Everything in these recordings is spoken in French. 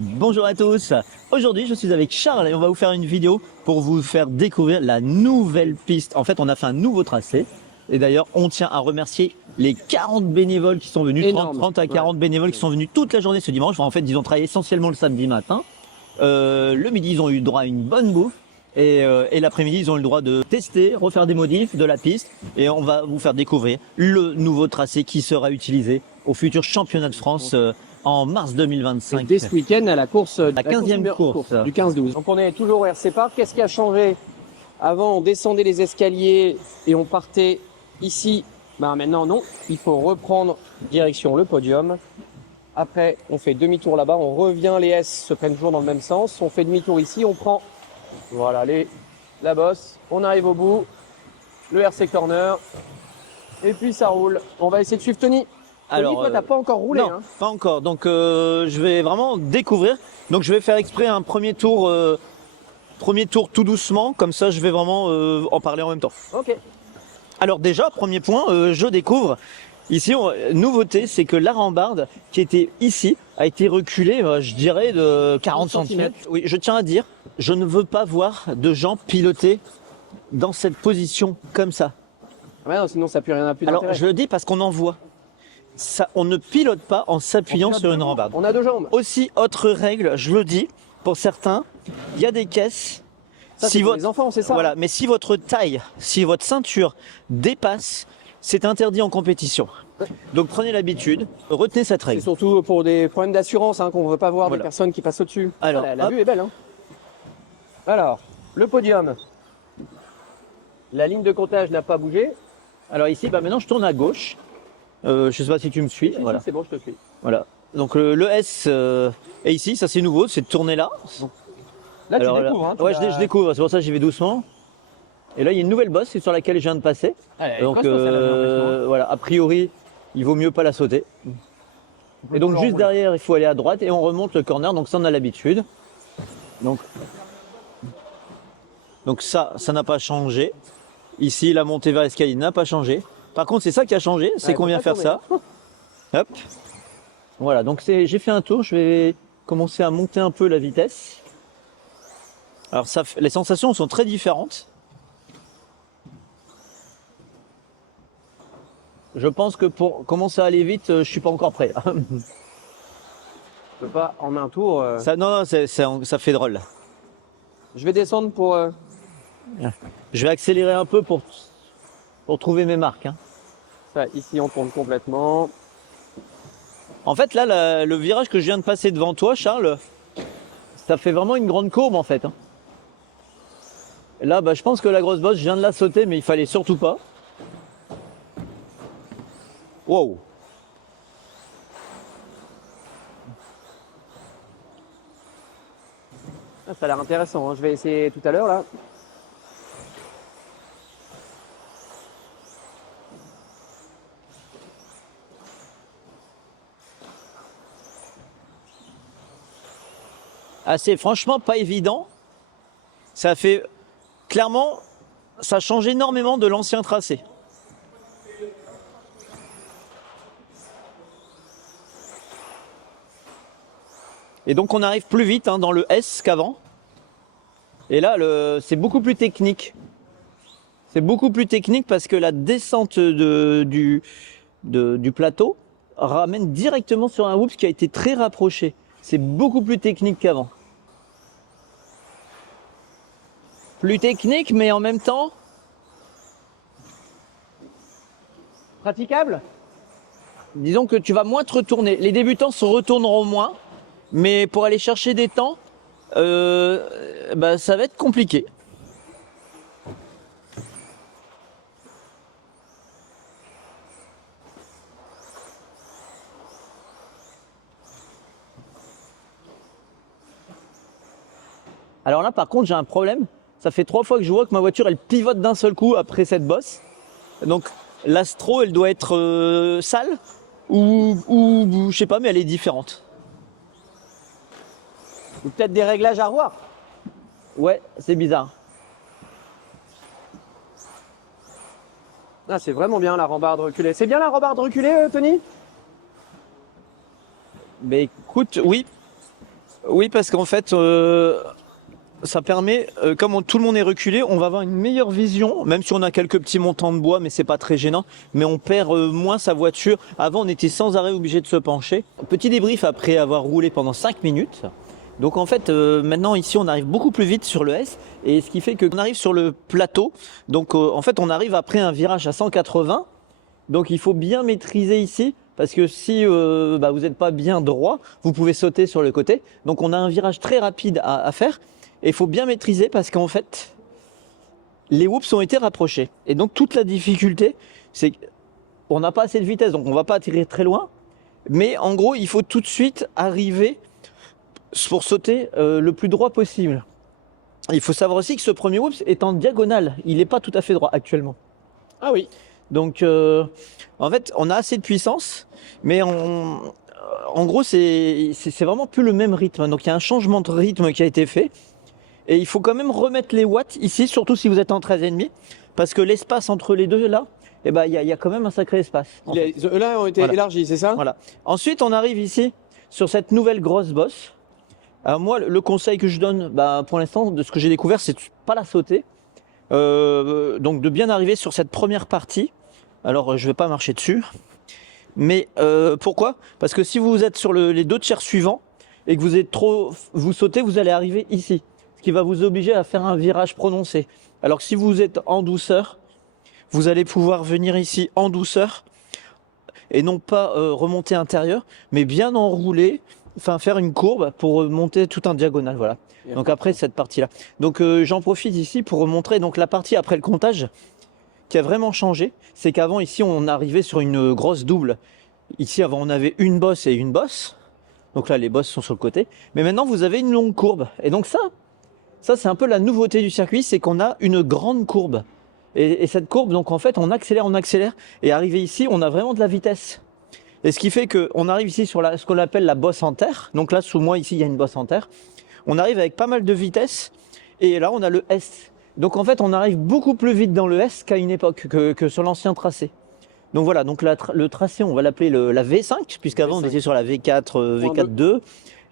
Bonjour à tous, aujourd'hui je suis avec Charles et on va vous faire une vidéo pour vous faire découvrir la nouvelle piste. En fait on a fait un nouveau tracé et d'ailleurs on tient à remercier les 40 bénévoles qui sont venus, 30 à 40 bénévoles qui sont venus toute la journée ce dimanche. Enfin, en fait ils ont travaillé essentiellement le samedi matin, le midi ils ont eu droit à une bonne bouffe et l'après-midi ils ont eu le droit de tester, refaire des modifs de la piste et on va vous faire découvrir le nouveau tracé qui sera utilisé au futur championnat de France en mars 2025. Et dès ce week-end à la course, la 15e course du 15-12. Donc on est toujours au RC Park. Qu'est-ce qui a changé? Avant on descendait les escaliers et on partait ici. Maintenant non, il faut reprendre direction le podium. Après on fait demi-tour là-bas, on revient, les S se prennent toujours dans le même sens. On fait demi-tour ici, on prend voilà la bosse, on arrive au bout, le RC Corner et puis ça roule. On va essayer de suivre Tony. Alors, toi, t'as pas encore roulé, non, pas encore. Donc, je vais vraiment découvrir. Donc, je vais faire exprès un premier tour tout doucement. Comme ça, je vais vraiment en parler en même temps. Ok. Alors déjà, premier point, je découvre. Ici, nouveauté, c'est que la rambarde qui était ici a été reculée, je dirais, de 40 cm. Oui, je tiens à dire, je ne veux pas voir de gens piloter dans cette position comme ça. Ah non, sinon ça n'a plus rien à plus Alors, d'intérêt. je le dis parce qu'on en voit. Ça, on ne pilote pas en s'appuyant sur une rambarde. On a deux jambes. Aussi, autre règle, je le dis, pour certains, il y a des caisses. Ça, Si pour votre, les enfants, c'est ça. voilà, mais si votre taille, si votre ceinture dépasse, c'est interdit en compétition. Donc prenez l'habitude, retenez cette C'est règle. surtout pour des problèmes d'assurance qu'on ne veut pas voir Voilà. des personnes qui passent au-dessus. Alors, la vue est belle. Alors, le podium. La ligne de comptage n'a pas bougé. Alors ici, maintenant je tourne à gauche. Je sais pas si tu me suis. Si, Voilà. c'est bon, je te suis. Voilà. Donc le S est ici, ça c'est nouveau, c'est de tourner là. Là, Alors, tu découvres. ouais, je découvre, c'est pour ça que j'y vais doucement. Et là, il y a une nouvelle bosse sur laquelle je viens de passer. Donc voilà, a priori, il vaut mieux pas la sauter. Et donc juste derrière, il faut aller à droite et on remonte le corner. Donc ça, on a l'habitude. Donc ça n'a pas changé. Ici, la montée vers l'escalier n'a pas changé. Par contre, c'est ça qui a changé, c'est qu'on vient faire ça. Hop. Voilà, donc j'ai fait un tour. Je vais commencer à monter un peu la vitesse. Alors les sensations sont très différentes. Je pense que pour commencer à aller vite, je suis pas encore prêt. Je peux pas en un tour. Ça, non, ça fait drôle. Je vais descendre pour. Je vais accélérer un peu pour trouver mes marques. Ça, ici, on tourne complètement. En fait, là, le virage que je viens de passer devant toi, Charles, ça fait vraiment une grande courbe en fait. Là, je pense que la grosse bosse, je viens de la sauter, mais il fallait surtout pas. Wow. Ça a l'air intéressant. Je vais essayer tout à l'heure là. Ah, c'est franchement pas évident. Ça fait clairement, ça change énormément de l'ancien tracé. Et donc on arrive plus vite dans le S qu'avant. Et là, c'est beaucoup plus technique. C'est beaucoup plus technique parce que la descente du plateau ramène directement sur un whoops qui a été très rapproché. C'est beaucoup plus technique qu'avant. Plus technique, mais en même temps Praticable. disons que tu vas moins te retourner. Les débutants se retourneront moins, mais pour aller chercher des temps, ça va être compliqué. Alors là, par contre, j'ai un problème. Ça fait 3 fois que je vois que ma voiture, elle pivote d'un seul coup après cette bosse. Donc, l'Astro, elle doit être sale ou je sais pas, mais elle est différente. Ou peut-être des réglages à revoir. Ouais, c'est bizarre. Ah, c'est vraiment bien la rambarde reculée. C'est bien la rambarde reculée, Tony? Mais écoute, oui. Oui, parce qu'en fait, ça permet, comme tout le monde est reculé, on va avoir une meilleure vision, même si on a quelques petits montants de bois, mais c'est pas très gênant. Mais on perd moins sa voiture. Avant, on était sans arrêt obligé de se pencher. Petit débrief après avoir roulé pendant 5 minutes. Donc en fait, maintenant ici, on arrive beaucoup plus vite sur le S, et ce qui fait qu'on arrive sur le plateau. Donc en fait, on arrive après un virage à 180. Donc il faut bien maîtriser ici, parce que si vous n'êtes pas bien droit, vous pouvez sauter sur le côté. Donc on a un virage très rapide à faire. Et il faut bien maîtriser parce qu'en fait, les whoops ont été rapprochés. Et donc toute la difficulté, c'est qu'on n'a pas assez de vitesse, donc on ne va pas atterrir très loin. Mais en gros, il faut tout de suite arriver pour sauter le plus droit possible. Il faut savoir aussi que ce premier whoops est en diagonale. Il n'est pas tout à fait droit actuellement. Ah oui. Donc en fait, on a assez de puissance, mais en gros, c'est vraiment plus le même rythme. Donc il y a un changement de rythme qui a été fait. Et il faut quand même remettre les watts ici, surtout si vous êtes en 13,5, parce que l'espace entre les deux là, il y a quand même un sacré espace. Là ont été élargis, c'est ça? Voilà. Ensuite, on arrive ici sur cette nouvelle grosse bosse. Alors moi, le conseil que je donne, pour l'instant, de ce que j'ai découvert, c'est de pas la sauter. Donc de bien arriver sur cette première partie. Alors je vais pas marcher dessus. Mais pourquoi? Parce que si vous êtes sur les 2 tiers suivants et que vous sautez, vous allez arriver ici. Ce qui va vous obliger à faire un virage prononcé. Alors que si vous êtes en douceur, vous allez pouvoir venir ici en douceur et non pas remonter intérieur, mais bien enrouler, enfin faire une courbe pour monter tout en diagonale. Voilà. Donc après cette partie-là. Donc j'en profite ici pour montrer donc la partie après le comptage qui a vraiment changé. C'est qu'avant ici on arrivait sur une grosse double. Ici avant on avait une bosse et une bosse. Donc là les bosses sont sur le côté. Mais maintenant vous avez une longue courbe. Et donc ça c'est un peu la nouveauté du circuit, c'est qu'on a une grande courbe. Et cette courbe, donc en fait, on accélère. Et arrivé ici, on a vraiment de la vitesse. Et ce qui fait qu'on arrive ici sur ce qu'on appelle la bosse en terre. Donc là, sous moi, ici, il y a une bosse en terre. On arrive avec pas mal de vitesse. Et là, on a le S. Donc en fait, on arrive beaucoup plus vite dans le S qu'à une époque, que sur l'ancien tracé. Donc voilà, donc le tracé, on va l'appeler la V5, puisqu'avant, on était sur la V4, V4.2.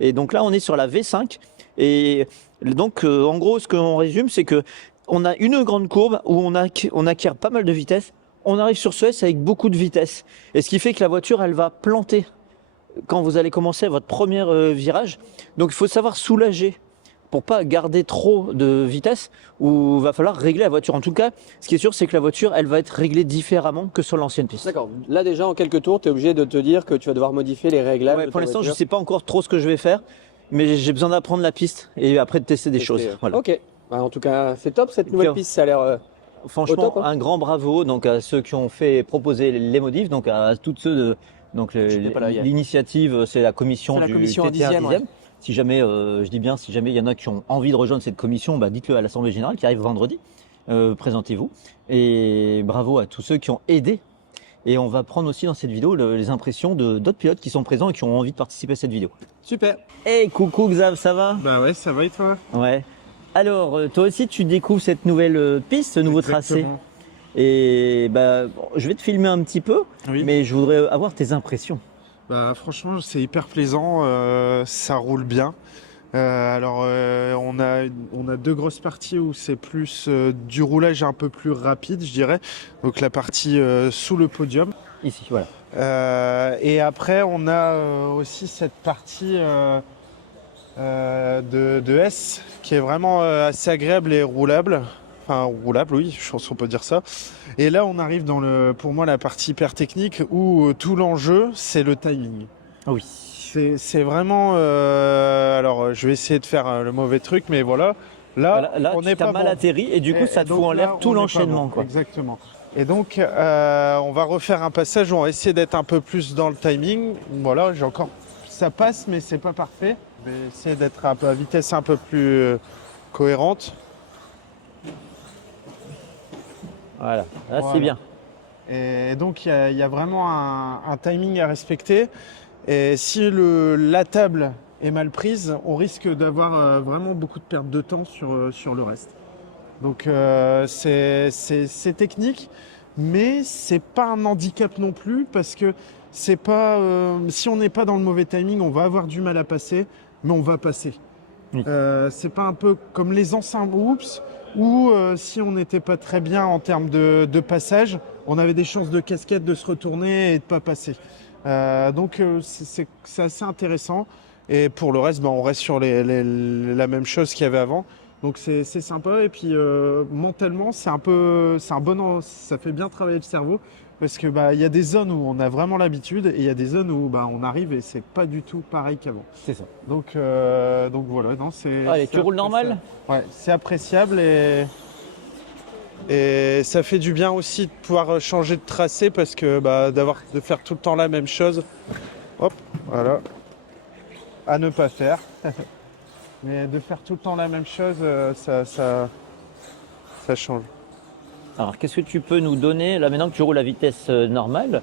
Et donc là, on est sur la V5. Et donc, en gros, ce qu'on résume, c'est que on a une grande courbe où on acquiert pas mal de vitesse. On arrive sur ce S avec beaucoup de vitesse. Et ce qui fait que la voiture, elle va planter quand vous allez commencer votre premier virage. Donc, il faut savoir soulager pour pas garder trop de vitesse ou va falloir régler la voiture. En tout cas, ce qui est sûr, c'est que la voiture, elle va être réglée différemment que sur l'ancienne piste. D'accord. Là, déjà, en quelques tours, tu es obligé de te dire que tu vas devoir modifier les réglages. Ouais, pour l'instant, je sais pas encore trop ce que je vais faire. Mais j'ai besoin d'apprendre la piste et après de tester des choses. Voilà. Ok. En tout cas, c'est top cette nouvelle piste. Ça a l'air. Franchement, top, hein. Un grand bravo donc à ceux qui ont fait proposer les modifs, donc à tous ceux l'initiative, c'est la commission du commission TTA 10e. ouais. Si jamais, je dis bien, si jamais il y en a qui ont envie de rejoindre cette commission, dites-le à l'Assemblée Générale qui arrive vendredi. Présentez-vous et bravo à tous ceux qui ont aidé. Et on va prendre aussi dans cette vidéo les impressions de d'autres pilotes qui sont présents et qui ont envie de participer à cette vidéo. Super. Hey, coucou Xav, ça va? Bah ouais, ça va et toi? Ouais. Alors, toi aussi, tu découvres cette nouvelle piste, ce nouveau tracé. Et je vais te filmer un petit peu, Oui. mais je voudrais avoir tes impressions. Bah franchement, c'est hyper plaisant, ça roule bien. On a 2 grosses parties où c'est plus du roulage un peu plus rapide, je dirais. Donc la partie sous le podium. Ici, voilà. Et après, on a aussi cette partie de S qui est vraiment assez agréable et roulable. Enfin, roulable, oui, je pense qu'on peut dire ça. Et là, on arrive dans pour moi, la partie hyper technique où tout l'enjeu, c'est le timing. Oui. C'est vraiment. Alors, je vais essayer de faire le mauvais truc, mais voilà. Là on tu est pas mal bon. atterri et du coup, ça te fout en l'air tout l'enchaînement. Bon. Exactement. Et donc, on va refaire un passage où on va essayer d'être un peu plus dans le timing. Voilà, ça passe, mais c'est pas parfait. Je vais essayer d'être à vitesse un peu plus cohérente. Voilà, là c'est bien. Et donc il y a vraiment un timing à respecter. Et si la table est mal prise, on risque d'avoir vraiment beaucoup de perte de temps sur le reste. Donc c'est technique, mais c'est pas un handicap non plus parce que c'est pas si on n'est pas dans le mauvais timing, on va avoir du mal à passer. mais on va passer. Oui. C'est pas un peu comme les anciens whoops où si on n'était pas très bien en termes de passage, on avait des chances de casquette, de se retourner et de pas passer. Donc c'est assez intéressant. Et pour le reste, on reste sur la même chose qu'il y avait avant. Donc c'est sympa. Et puis mentalement, ça fait bien travailler le cerveau. Parce que il y a des zones où on a vraiment l'habitude et il y a des zones où on arrive et c'est pas du tout pareil qu'avant. C'est ça. Donc voilà, non, c'est. Allez, tu roules normal? Ouais, c'est appréciable et ça fait du bien aussi de pouvoir changer de tracé parce que de faire tout le temps la même chose. Hop, voilà. À ne pas faire. Mais de faire tout le temps la même chose, ça change. Alors, qu'est-ce que tu peux nous donner, là maintenant que tu roules à vitesse normale,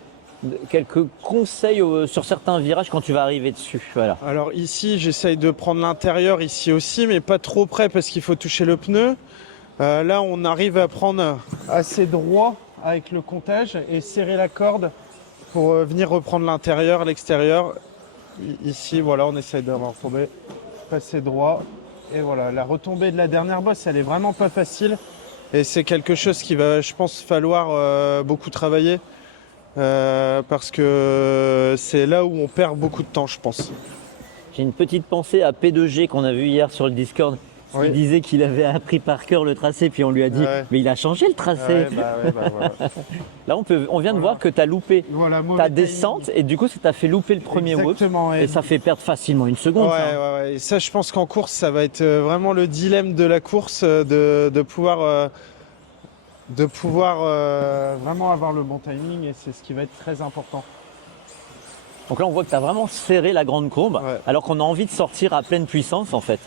quelques conseils sur certains virages quand tu vas arriver dessus? Voilà. Alors ici, j'essaye de prendre l'intérieur ici aussi, mais pas trop près parce qu'il faut toucher le pneu. Là, on arrive à prendre assez droit avec le comptage et serrer la corde pour venir reprendre l'intérieur, l'extérieur. Ici, voilà, on essaye d'avoir retombé, passer droit. Et voilà, la retombée de la dernière bosse, elle est vraiment pas facile. Et c'est quelque chose qui va, je pense, falloir beaucoup travailler. Parce que c'est là où on perd beaucoup de temps, je pense. J'ai une petite pensée à P2G qu'on a vu hier sur le Discord. Oui. Il disait qu'il avait appris par cœur le tracé, puis on lui a dit Ouais. mais il a changé le tracé. Voilà. Là, on vient de voir que tu as loupé Voilà, mauvais ta timing. descente et du coup, ça t'a fait louper le premier whoops. Exactement. Et ça fait perdre facilement une seconde. ça, hein. Ouais. Et ça, je pense qu'en course, ça va être vraiment le dilemme de la course, de pouvoir vraiment avoir le bon timing et c'est ce qui va être très important. Donc là, on voit que tu as vraiment serré la grande courbe, Ouais. alors qu'on a envie de sortir à pleine puissance en fait.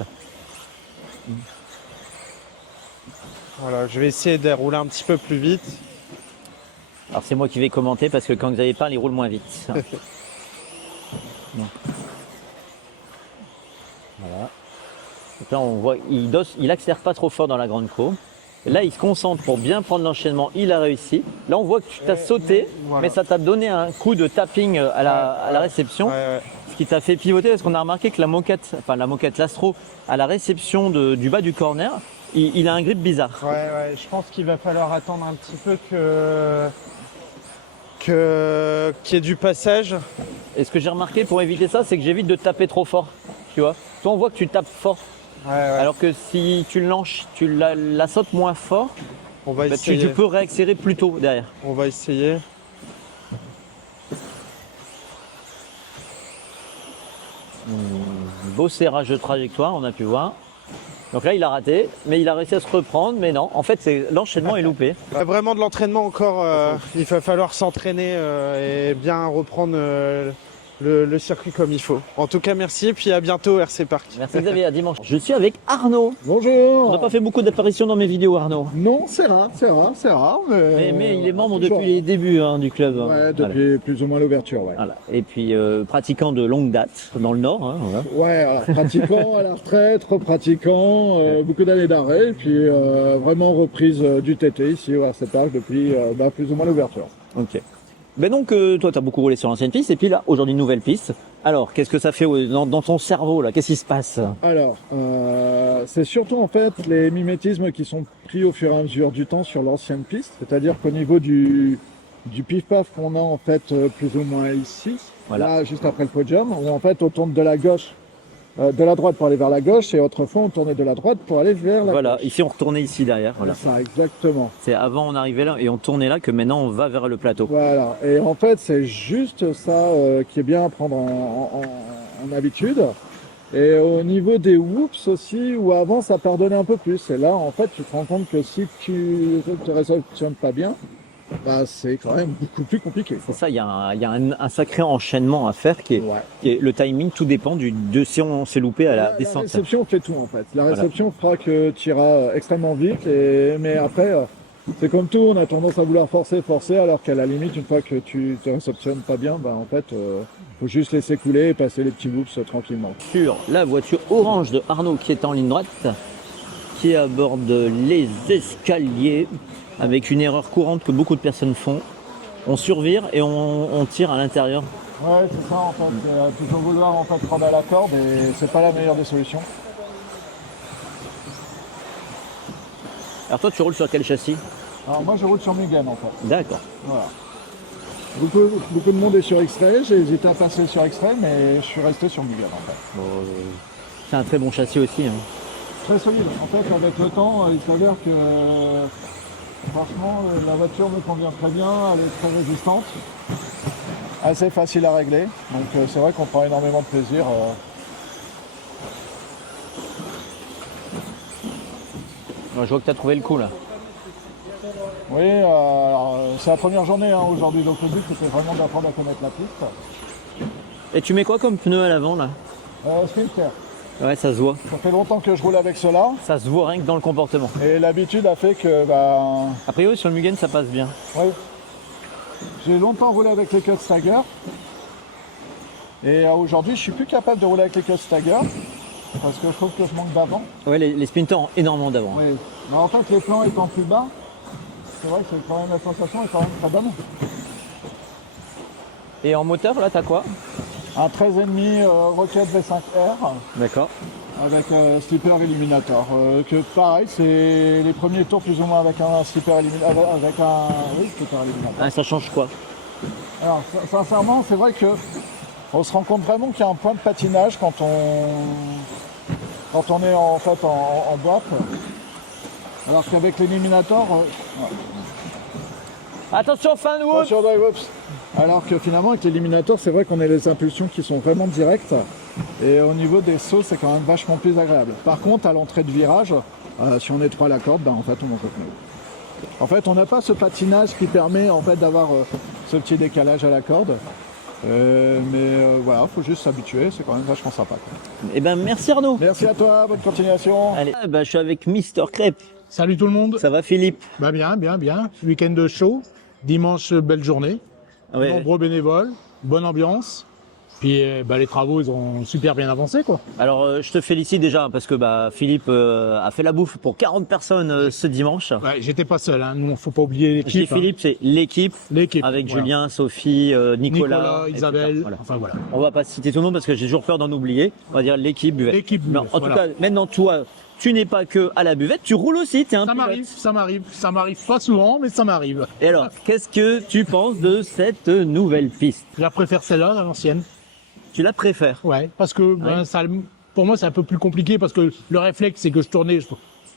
Voilà, je vais essayer de rouler un petit peu plus vite. Alors c'est moi qui vais commenter parce que quand Xavier parle, il roule moins vite. Donc. Voilà. Donc là, on voit, il accélère pas trop fort dans la grande courbe. Et là, il se concentre pour bien prendre l'enchaînement. Il a réussi. Là, on voit que tu t'as sauté, voilà. mais ça t'a donné un coup de tapping à la réception. Ouais. Ce qui t'a fait pivoter parce qu'on a remarqué que la moquette l'Astro, à la réception du bas du corner, il a un grip bizarre. Ouais, je pense qu'il va falloir attendre un petit peu qu'il y ait du passage. Et ce que j'ai remarqué pour éviter ça, c'est que j'évite de taper trop fort. Tu vois, toi, on voit que tu tapes fort. Ouais. Alors que si tu la sautes moins fort, On va essayer. tu peux réaccélérer plus tôt derrière. On va essayer. Beau serrage de trajectoire, on a pu voir. Donc là, il a raté, mais il a réussi à se reprendre. Mais non, en fait, l'enchaînement est loupé. Vraiment de l'entraînement encore. Il va falloir s'entraîner et bien reprendre le circuit comme il faut. En tout cas, merci et puis à bientôt RC Park. Merci Xavier, à dimanche. Je suis avec Arnaud. Bonjour. On n'a pas fait beaucoup d'apparitions dans mes vidéos, Arnaud. Non, c'est rare, Mais il est membre toujours. depuis les débuts du club. Ouais, Voilà. depuis plus ou moins l'ouverture, ouais. Voilà. Et puis pratiquant de longue date dans le Nord. Voilà. Ouais, alors, pratiquant à la retraite, repratiquant, beaucoup d'années d'arrêt, et puis vraiment reprise du TT ici au RC Park depuis plus ou moins l'ouverture. Ok. Ben donc, toi, tu as beaucoup roulé sur l'ancienne piste, et puis là, aujourd'hui, nouvelle piste. Alors, qu'est-ce que ça fait dans ton cerveau, là? Qu'est-ce qui se passe? Alors, c'est surtout en fait les mimétismes qui sont pris au fur et à mesure du temps sur l'ancienne piste, c'est-à-dire qu'au niveau du pif-paf qu'on a en fait plus ou moins ici, Voilà. là juste après le podium, où en fait on tourne de la gauche, de la droite pour aller vers la gauche, et autrefois on tournait de la droite pour aller vers la Voilà, gauche. ici, on retournait ici derrière. Voilà. C'est ça, exactement. C'est avant, on arrivait là, et on tournait là, que maintenant, on va vers le plateau. Voilà, et en fait c'est juste ça qui est bien à prendre en habitude. Et au niveau des whoops aussi, où avant ça pardonnait un peu plus. Et là, en fait, tu te rends compte que si tu ne te réceptionnes pas bien, c'est quand même beaucoup plus compliqué. C'est ça, il y a un sacré enchaînement à faire qui est le timing, tout dépend de si on s'est loupé à la La descente. réception fait tout en fait. La réception fera que tu iras extrêmement vite, mais après, c'est comme tout, on a tendance à vouloir forcer, alors qu'à la limite, une fois que tu te réceptionnes pas bien, en fait, faut juste laisser couler et passer les petits whoops tranquillement. Sur la voiture orange de Arnaud qui est en ligne droite, qui aborde les escaliers avec une erreur courante que beaucoup de personnes font. on survire et on tire à l'intérieur. Ouais, c'est ça en fait. Plutôt vouloir en fait prendre à la corde et c'est pas la meilleure des solutions. Alors toi, tu roules sur quel châssis? Alors moi je roule sur Mugen en fait. D'accord. Voilà. Beaucoup de monde est sur X-Ray, j'ai hésité à passer sur X-Ray mais je suis resté sur Mugen en fait. Bon, c'est un très bon châssis aussi. Hein. Très solide. En fait avec le temps il s'avère que franchement la voiture me convient très bien, elle est très résistante. Assez facile à régler, donc c'est vrai qu'on prend énormément de plaisir. Je vois que tu as trouvé le coup là. Oui, alors, c'est la première journée hein, aujourd'hui, donc le but c'était vraiment d'apprendre à connaître la piste. Et tu mets quoi comme pneu à l'avant là? Sprinter. Ouais, ça se voit. Ça fait longtemps que je roule avec cela, Ça se voit rien que dans le comportement. et l'habitude a fait que, A priori, sur le Mugen, ça passe bien. oui. J'ai longtemps roulé avec les cut stagger, et aujourd'hui je suis plus capable de rouler avec les cut stagger, parce que je trouve que je manque d'avant. Ouais, les sprinters ont énormément d'avant. Oui. Mais en fait, les plans étant plus bas, c'est vrai que c'est quand même la sensation est quand même très bonne. Et en moteur, là, t'as quoi? Un 13,5 Rocket V5R D'accord. avec slipper illuminator. Que pareil, c'est les premiers tours plus ou moins avec un slipper illuminator. Avec un slipper illuminator. Ah, ça change quoi? Alors, sincèrement, c'est vrai que on se rend compte vraiment qu'il y a un point de patinage quand on est en fait en boîte. Alors qu'avec l'illuminator, Attention, fin de route! attention, oups. Alors que finalement avec l'éliminator, c'est vrai qu'on a les impulsions qui sont vraiment directes et au niveau des sauts, c'est quand même vachement plus agréable. Par contre, à l'entrée de virage, si on est trop à la corde, en fait, on manque de pneus. En fait, on n'a pas ce patinage qui permet en fait d'avoir ce petit décalage à la corde. Voilà, faut juste s'habituer, c'est quand même vachement sympa. Quoi. Eh ben, merci Arnaud. Merci à toi, bonne continuation. Allez, je suis avec Mister Crêpe. Salut tout le monde. Ça va, Philippe? Bah bien. Week-end de show. Dimanche, belle journée. Ouais. Nombreux bénévoles. Bonne ambiance. Puis les travaux, ils ont super bien avancé, quoi. Alors, je te félicite déjà parce que Philippe a fait la bouffe pour 40 personnes ce dimanche. Ouais, j'étais pas seul, hein. Nous, faut pas oublier Je dis l'équipe. Philippe, c'est l'équipe. L'équipe. Avec voilà. Julien, Sophie, Nicolas, etc. Isabelle. Voilà. Enfin voilà. On va pas citer tout le monde parce que j'ai toujours peur d'en oublier. On va dire l'équipe buvette. L'équipe Mais buvette, en tout voilà. cas, maintenant, toi, tu n'es pas que à la buvette, tu roules aussi, t'es un Ça pilote. m'arrive. Ça m'arrive pas souvent, mais ça m'arrive. Et alors, qu'est-ce que tu penses de cette nouvelle piste? Je la préfère celle-là à l'ancienne. Tu la préfères? Ouais. Parce que pour moi, c'est un peu plus compliqué parce que le réflexe, c'est que je tournais.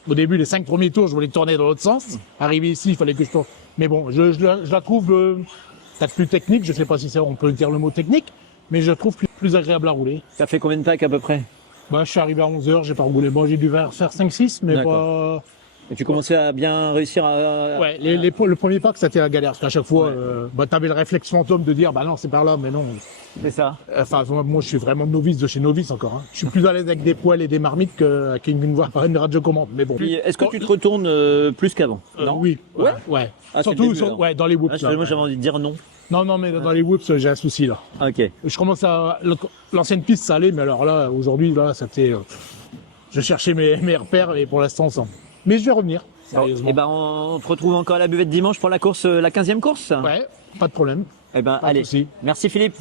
Au début, les 5 premiers tours, je voulais tourner dans l'autre sens. Arrivé ici, il fallait que je tourne. Mais bon, je la trouve peut-être plus technique. Je sais pas si on peut dire le mot technique, mais je la trouve plus agréable à rouler. Ça fait combien de packs à peu près? Je suis arrivé à 11h, j'ai pas roulé. Bon, j'ai dû faire 5-6, mais D'accord. pas... Et tu commençais à bien réussir à... Ouais, le premier pack, c'était la galère. Parce qu'à chaque fois, t'avais le réflexe fantôme de dire, non, c'est par là, mais non. C'est ça. Enfin, moi, je suis vraiment novice de chez novice encore. Hein. Je suis plus à l'aise avec des poils et des marmites qu'avec une radiocommande. Mais bon. Puis, est-ce que tu te retournes plus qu'avant? Non. Oui. Ouais. Ouais. Ah, c'est Surtout, le début, alors. dans les whoops. Ah, moi, j'avais envie de dire non. Non, mais dans les whoops, j'ai un souci, là. Ok. Je commence l'ancienne piste, ça allait, mais alors là, aujourd'hui, là, ça fait, je cherchais mes repères et pour l'instant, sans. Mais je vais revenir. Sérieusement. Et on te retrouve encore à la buvette dimanche pour la course, la 15e course. Ouais, pas de problème. Eh ben, Pas de allez. souci. Merci Philippe.